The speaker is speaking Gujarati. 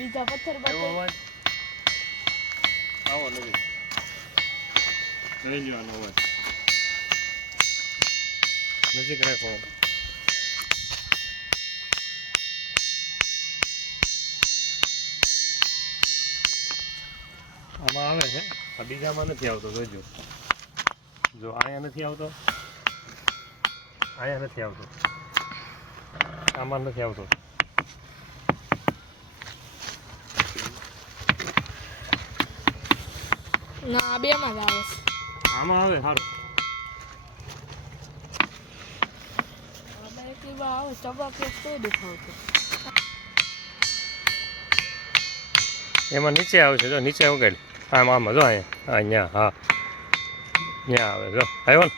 બીજા પથ્થર અવાજ? આવો નથી લ્યો આનો અવાજ. નજીક રાખો. આમાં આવે છે. આ બીજામાં નથી આવતો જોજો. જો અહીંયા નથી આવતો. અહીંયા નથી આવતો. આમાં નથી આવતો. ના બે માં જ આવે આમાં આવે સારું આવે ચબાકે તો દેખાવતો. એમાં નીચે આવશે જો નીચે ઉગાડ આમ આમ જો અહીંયા અહીંયા હા. અહીંયા આવે જો આવ્યો ને?